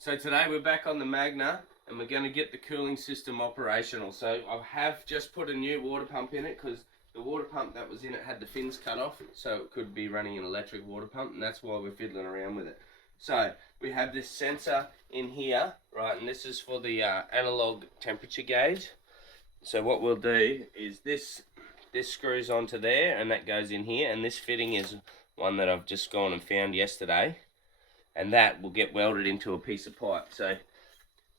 So today we're back on the Magna and we're going to get the cooling system operational. So I have just put a new water pump in it because the water pump that was in it had the fins cut off, so it could be running an electric water pump, and that's why we're fiddling around with it. So we have this sensor in here, right, and this is for the analog temperature gauge. So what we'll do is this screws onto there and that goes in here, and this fitting is one that I've just gone and found yesterday, and that will get welded into a piece of pipe. So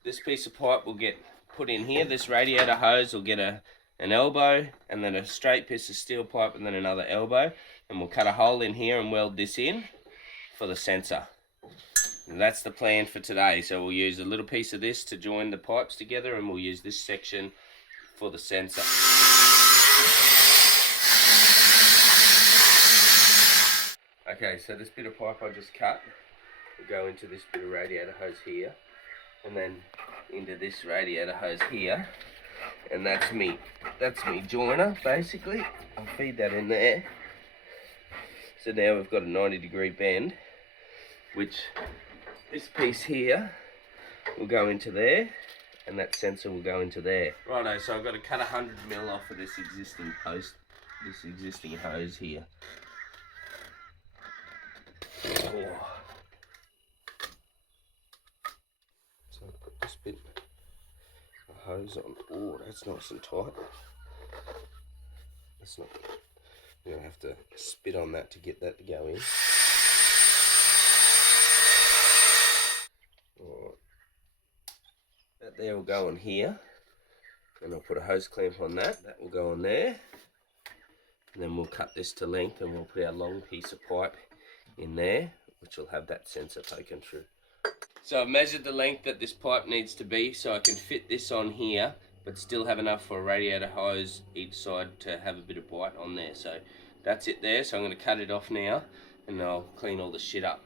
this piece of pipe will get put in here. This radiator hose will get an elbow, and then a straight piece of steel pipe, and then another elbow, and we'll cut a hole in here and weld this in for the sensor. And that's the plan for today. So we'll use a little piece of this to join the pipes together, and we'll use this section for the sensor. Okay, so this bit of pipe I just cut will go into this bit of radiator hose here, and then into this radiator hose here, and that's me joiner basically. I'll feed that in there. So now we've got a 90-degree bend, which this piece here will go into there, and that sensor will go into there. Righto, so I've got to cut 100mm off of this existing post, this existing hose here. Oh. So I've got this bit of hose on. Oh, that's nice and tight. That's not. You're gonna have to spit on that to get that to go in. Alright. That there will go on here, and I'll put a hose clamp on that. That will go on there, and then we'll cut this to length, and we'll put our long piece of pipe in there, which will have that sensor poking through. So I've measured the length that this pipe needs to be, so I can fit this on here, but still have enough for a radiator hose each side to have a bit of bite on there. So that's it there. So I'm going to cut it off now, and I'll clean all the shit up.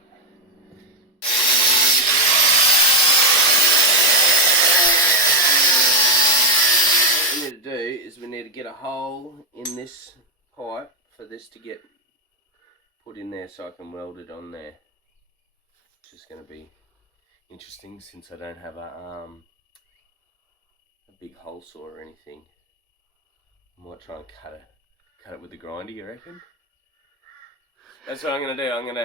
What we need to do is we need to get a hole in this pipe for this to get put in there, so I can weld it on there, which is going to be interesting since I don't have a big hole saw or anything. I might try and cut it with the grinder, you reckon? That's what I'm going to do. I'm going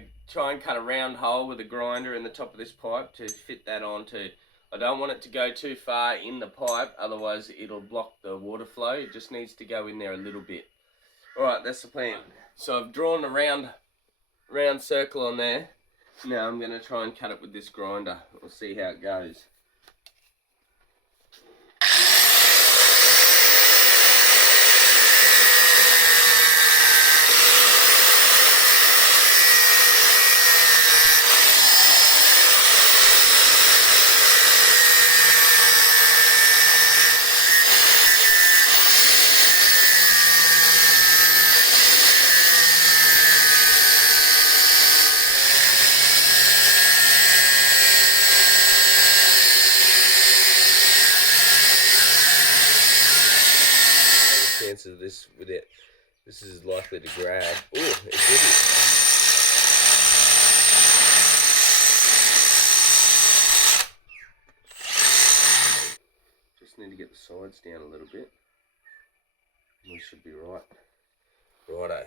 to try and cut a round hole with a grinder in the top of this pipe to fit that onto. I don't want it to go too far in the pipe, otherwise it'll block the water flow. It just needs to go in there a little bit. Alright, that's the plan. So I've drawn a round circle on there. Now I'm going to try and cut it with this grinder. We'll see how it goes. Of this with it, this is likely to grab. Oh, it didn't. Just need to get the sides down a little bit. We should be right. Righto.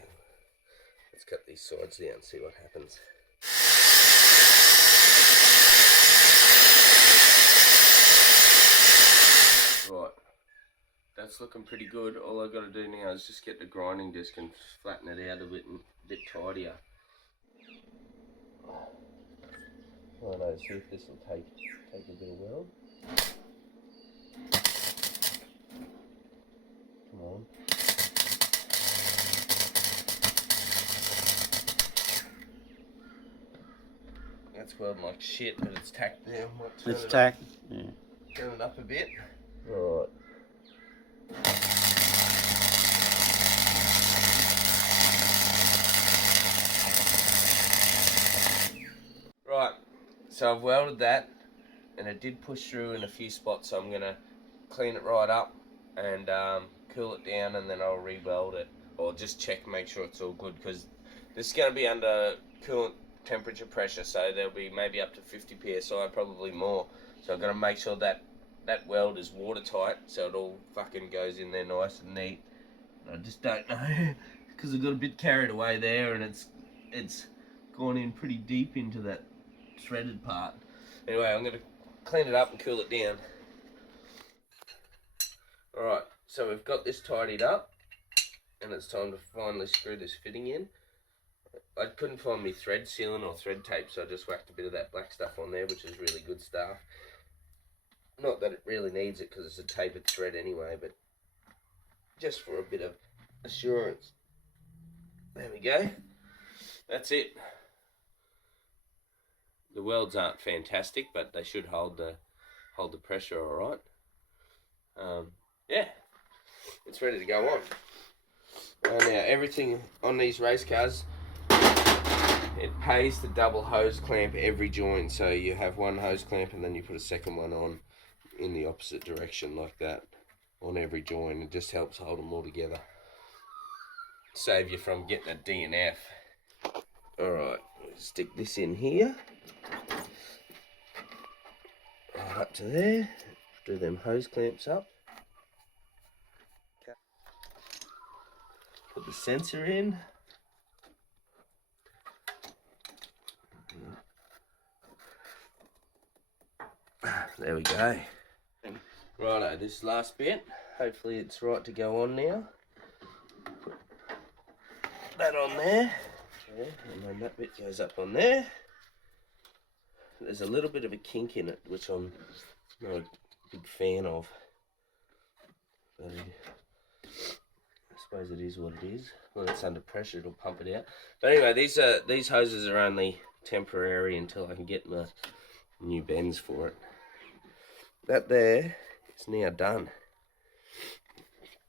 Let's cut these sides down and see what happens. Right. That's looking pretty good. All I've got to do now is just get the grinding disc and flatten it out a bit tidier. Righto, see if this will take a bit of weld. Come on. That's welding like shit, but it's tacked now. It's tacked. Yeah. Turn it up a bit. Right. Right, so I've welded that, and it did push through in a few spots, so I'm going to clean it right up and cool it down, and then I'll re-weld it, or just check, make sure it's all good, because this is going to be under coolant temperature pressure, so there'll be maybe up to 50 psi, probably more. So I've got to make sure that that weld is watertight, so it all fucking goes in there nice and neat. I just don't know, because I got a bit carried away there, and it's gone in pretty deep into that threaded part. Anyway, I'm going to clean it up and cool it down. Alright, so we've got this tidied up, and it's time to finally screw this fitting in. I couldn't find me thread sealant or thread tape, so I just whacked a bit of that black stuff on there, which is really good stuff. Not that it really needs it, because it's a tapered thread anyway, but just for a bit of assurance. There we go. That's it. The welds aren't fantastic, but they should hold the pressure all right. Yeah, it's ready to go on. Now everything on these race cars, it pays to double hose clamp every joint. So you have one hose clamp and then you put a second one on in the opposite direction like that on every joint. It just helps hold them all together. Save you from getting a DNF. Alright, stick this in here. Right up to there. Do them hose clamps up. Put the sensor in. There we go. Righto, this last bit, hopefully it's right to go on now. Put that on there. Okay, and then that bit goes up on there. There's a little bit of a kink in it, which I'm not a big fan of. But I suppose it is what it is. When it's under pressure, it'll pump it out. But anyway, these hoses are only temporary until I can get my new bends for it. That there is now done.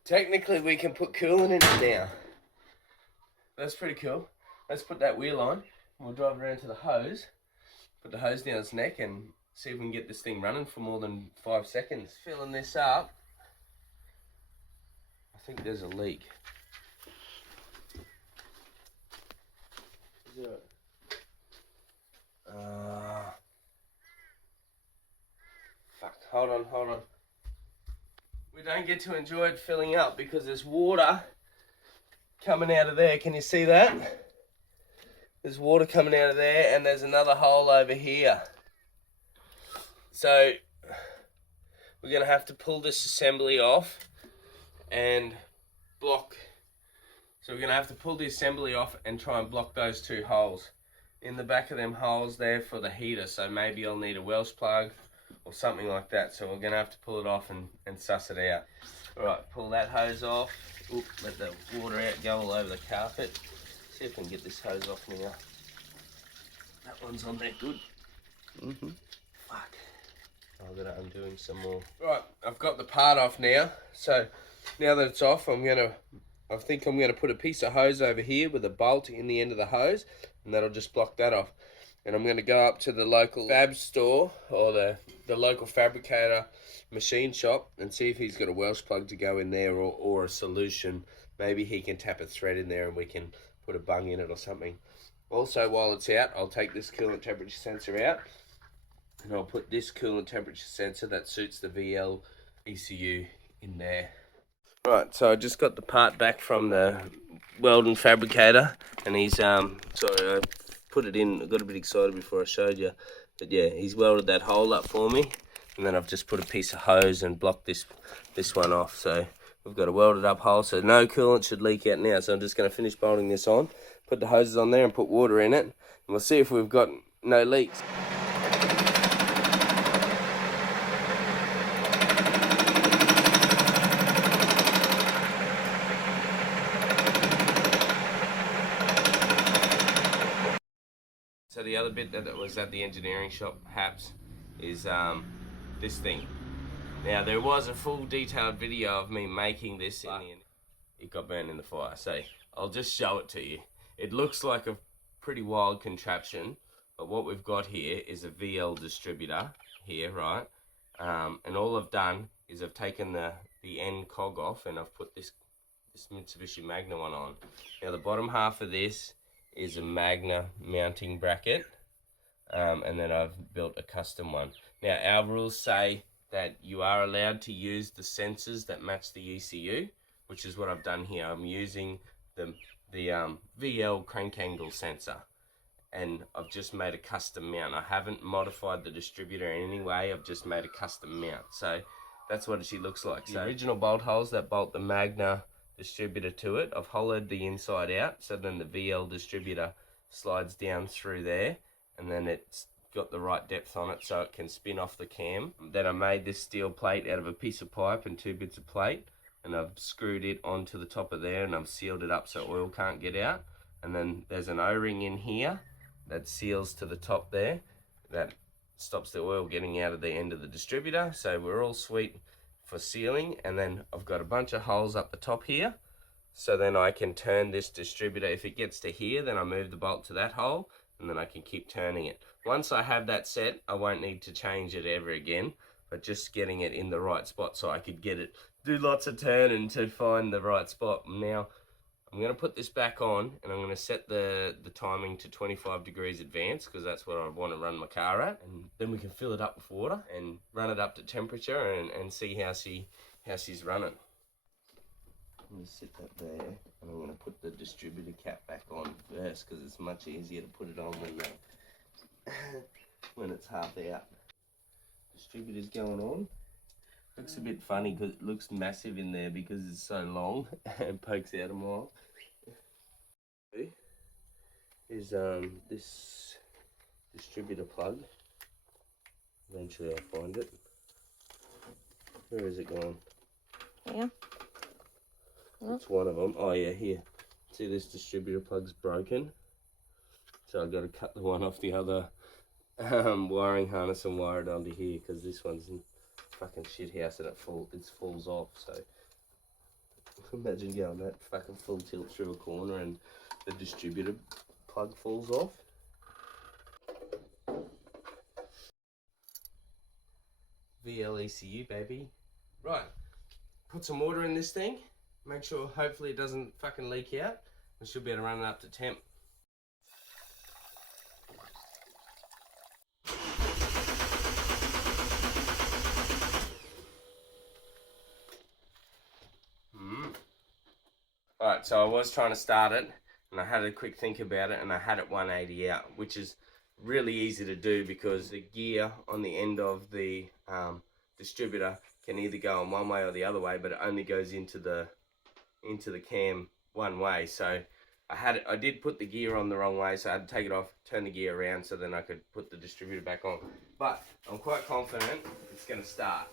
Technically, we can put coolant in it now. That's pretty cool. Let's put that wheel on, and we'll drive around to the hose, put the hose down its neck, and see if we can get this thing running for more than 5 seconds. Filling this up, I think there's a leak. Is there fuck, hold on. We don't get to enjoy it filling up because there's water coming out of there. Can you see that? There's water coming out of there, and there's another hole over here. So we're going to have to pull this assembly off and block. So we're going to have to pull the assembly off and try and block those two holes. In the back of them holes there for the heater, so maybe I'll need a Welsh plug or something like that. So we're going to have to pull it off and suss it out. Alright, pull that hose off. Oop, let the water out, go all over the carpet. See if we can get this hose off now. That one's on there good. Fuck. I've got to undoing some more. Right, I've got the part off now. So now that it's off, I think I'm gonna put a piece of hose over here with a bolt in the end of the hose, and that'll just block that off. And I'm gonna go up to the local fab store or the local fabricator machine shop and see if he's got a Welsh plug to go in there or a solution. Maybe he can tap a thread in there and we can put a bung in it or something. Also, while it's out, I'll take this coolant temperature sensor out, and I'll put this coolant temperature sensor that suits the VL ECU in there. Right, so I just got the part back from the Welding fabricator, and he's sorry, I put it in. I got a bit excited before I showed you, but yeah, he's welded that hole up for me, and then I've just put a piece of hose and blocked this one off. So we've got a welded up hole, so no coolant should leak out now. So I'm just going to finish bolting this on, put the hoses on there and put water in it, and we'll see if we've got no leaks. So the other bit that was at the engineering shop, perhaps, is this thing. Now there was a full detailed video of me making this in the end. It got burned in the fire, so I'll just show it to you. It looks like a pretty wild contraption, but what we've got here is a VL distributor here, right? And all I've done is I've taken the end cog off and I've put this Mitsubishi Magna one on. Now the bottom half of this is a Magna mounting bracket, and then I've built a custom one. Now our rules say that you are allowed to use the sensors that match the ECU, which is what I've done here. I'm using the VL crank angle sensor, and I've just made a custom mount. I haven't modified the distributor in any way, I've just made a custom mount. So that's what she looks like. So the original bolt holes that bolt the Magna distributor to it, I've hollowed the inside out, so then the VL distributor slides down through there, and then it's got the right depth on it so it can spin off the cam. Then I made this steel plate out of a piece of pipe and 2 bits of plate, and I've screwed it onto the top of there, and I've sealed it up so oil can't get out. And then there's an O-ring in here that seals to the top there, that stops the oil getting out of the end of the distributor. So we're all sweet for sealing. And then I've got a bunch of holes up the top here, so then I can turn this distributor. If it gets to here, then I move the bolt to that hole, and then I can keep turning it. Once I have that set, I won't need to change it ever again, but just getting it in the right spot so I could get it, do lots of turning to find the right spot. Now I'm going to put this back on, and I'm going to set the timing to 25 degrees advance, because that's what I want to run my car at, and then we can fill it up with water and run it up to temperature and see how she's running. I'm going to sit that there, and I'm going to put the distributor cap back on first, because it's much easier to put it on when it's half out. Distributor's going on. Looks a bit funny because it looks massive in there because it's so long and pokes out a mile. Is this distributor plug. Eventually I'll find it. Where is it gone? Yeah. It's one of them. Oh yeah, here. See, this distributor plug's broken, so I've got to cut the one off the other wiring harness and wire it onto here, because this one's in fucking shit house and it falls off. So imagine going that fucking full tilt through a corner and the distributor plug falls off. VLECU, baby. Right, put some water in this thing. Make sure, hopefully it doesn't fucking leak out. We should be able to run it up to temp. Alright, so I was trying to start it, and I had a quick think about it, and I had it 180 out, which is really easy to do because the gear on the end of the distributor can either go in one way or the other way, but it only goes into the cam one way. So I did put the gear on the wrong way, so I had to take it off, turn the gear around, so then I could put the distributor back on. But I'm quite confident it's going to start.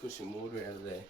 Pushing water out of there.